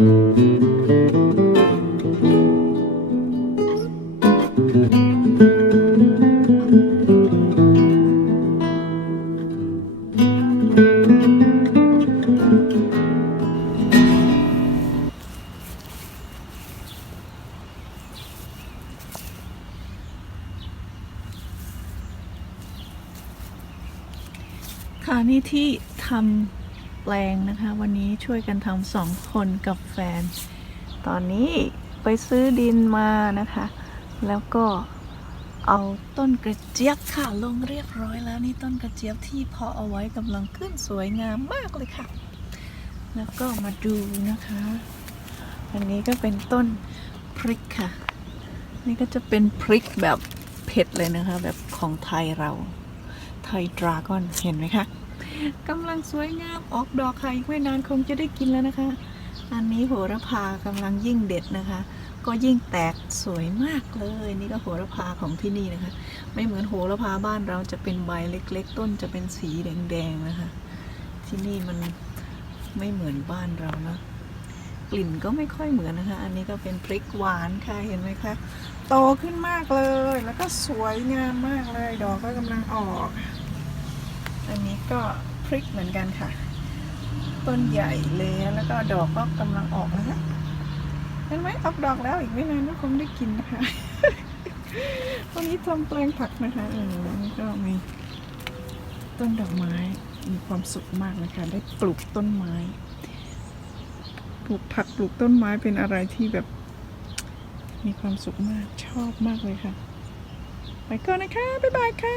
ค่ะนี่ที่ทำ แปลงนะคะ วันนี้ช่วยกันทำสองคนกับแฟน ตอนนี้ไปซื้อดินมานะคะ แล้วก็เอาต้นกระเจี๊ยบค่ะลงเรียบร้อยแล้วนี่ต้นกระเจี๊ยบที่เพาะเอาไว้กำลังขึ้นสวยงามมากเลยค่ะ แล้วก็มาดูนะคะ อันนี้ก็เป็นต้นพริกค่ะ นี่ก็จะเป็นพริกแบบเผ็ดเลยนะคะ แบบของไทยเราไทยดราก้อนเห็นไหมคะ กำลังสวยงาม ออกดอกค่ะอีกไม่นานคงจะได้กินแล้วนะคะ อันนี้โหระพากำลังยิ่งเด็ดนะคะ ก็ยิ่งแตกสวยมากเลย นี่ก็โหระพาของที่นี่นะคะ ไม่เหมือนโหระพาบ้านเราจะเป็นใบเล็ก ๆ ต้นจะเป็นสีแดงๆนะคะ ที่นี่มันไม่เหมือนบ้านเรานะกลิ่นก็ไม่ค่อยเหมือนนะคะ อันนี้ก็เป็นพริกหวานค่ะ เห็นไหมคะ โตขึ้นมากเลย แล้วก็สวยงามมากเลย ดอกก็กำลังออก อันนี้ก็ ริกเหมือนกันค่ะ ต้นใหญ่เลยแล้วก็ดอกก็กำลังออกแล้วค่ะเห็นไหมออกดอกแล้วอีกไม่นานก็คงได้กินนะคะวันนี้ทำแปลงผักนะคะเออนี่ก็มีต้นดอกไม้มีความสุขมากนะคะ ได้ปลูกต้นไม้ปลูกผักปลูกต้นไม้เป็นอะไรที่แบบ มีความสุขมากชอบมากเลยค่ะ ไปก่อนนะคะ บ๊ายบายค่ะ